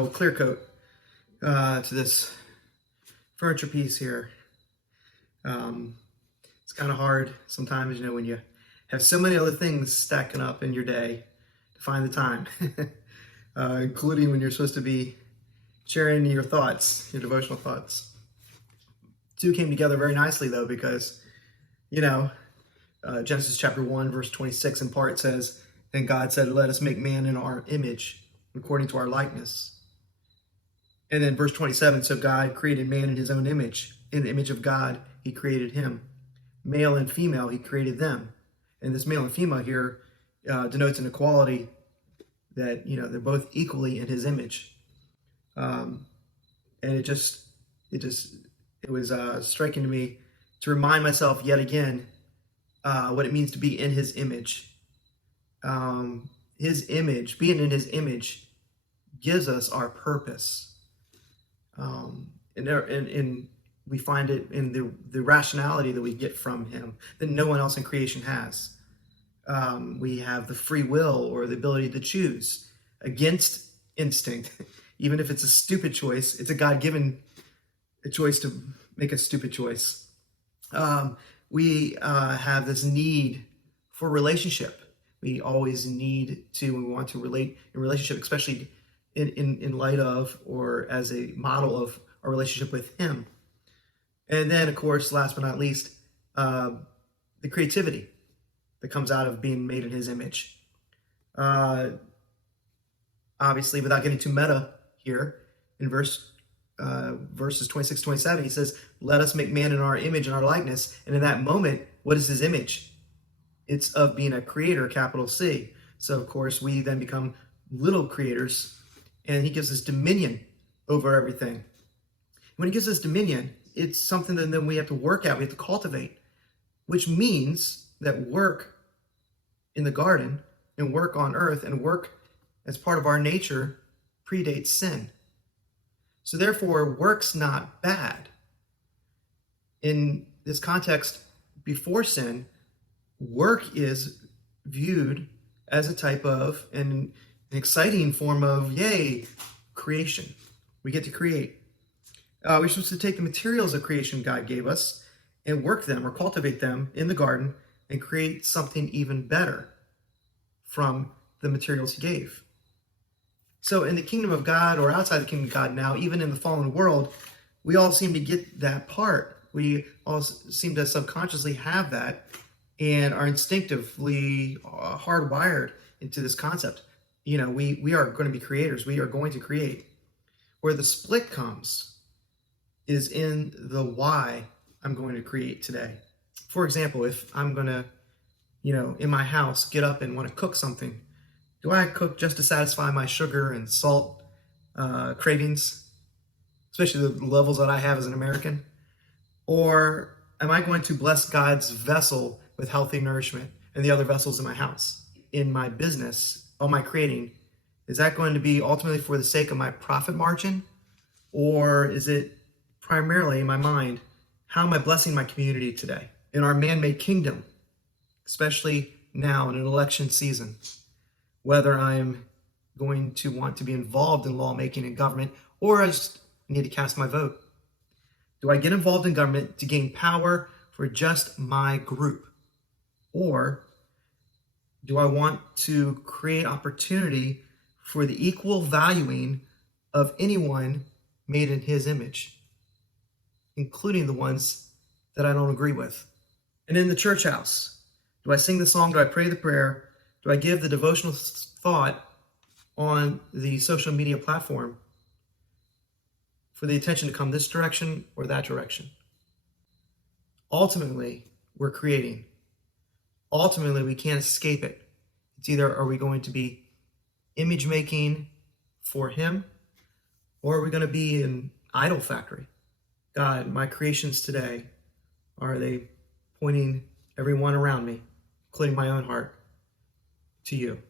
old clear coat to this furniture piece here. It's kind of hard sometimes, when you have so many other things stacking up in your day to find the time, including when you're supposed to be sharing your thoughts, your devotional thoughts. Two came together very nicely, though, because, Genesis chapter 1, verse 26 in part says, "And God said, let us make man in our image, according to our likeness." And then verse 27, so God created man in his own image. In the image of God, he created him. Male and female, he created them. And this male and female here denotes an equality that, they're both equally in his image. And it was striking to me to remind myself yet again what it means to be in his image. His image, being in his image, gives us our purpose. And we find it in the rationality that we get from him that no one else in creation has. We have the free will, or the ability to choose against instinct. Even if it's a stupid choice, it's a God-given choice to make a stupid choice. We have this need for relationship. We always need to, and we want to relate in relationship, especially in light of, or as a model of our relationship with him. And then, of course, last but not least, the creativity that comes out of being made in his image. Obviously, without getting too meta here, in verses 26, 27, he says, let us make man in our image and our likeness. And in that moment, what is his image? It's of being a creator, capital C. So, of course, we then become little creators, and he gives us dominion over everything. When he gives us dominion, it's something that then we have to work at, we have to cultivate, which means that work in the garden and work on earth and work as part of our nature predates sin. So therefore, work's not bad. In this context, before sin, work is viewed as a type of an exciting form of, yay, creation. We get to create. We're supposed to take the materials of creation God gave us and work them or cultivate them in the garden and create something even better from the materials he gave. So in the kingdom of God, or outside the kingdom of God now, even in the fallen world, we all seem to get that part. We all seem to subconsciously have that and are instinctively hardwired into this concept. We are going to be creators. We are going to create. Where the split comes is in the why I'm going to create today. For example, if I'm going to, in my house, get up and want to cook something, do I cook just to satisfy my sugar and salt cravings, especially the levels that I have as an American? Or am I going to bless God's vessel with healthy nourishment and the other vessels in my house? In my business, all my creating, is that going to be ultimately for the sake of my profit margin? Or is it primarily, in my mind, how am I blessing my community today? In our man-made kingdom, especially now in an election season, whether I'm going to want to be involved in lawmaking and government, or I just need to cast my vote. Do I get involved in government to gain power for just my group? Or do I want to create opportunity for the equal valuing of anyone made in his image, including the ones that I don't agree with? And in the church house, do I sing the song? Do I pray the prayer? Do I give the devotional thought on the social media platform for the attention to come this direction or that direction? Ultimately, we're creating. Ultimately, we can't escape it. It's either, are we going to be image making for him, or are we going to be an idol factory? God, my creations today, are they pointing everyone around me, including my own heart, to you?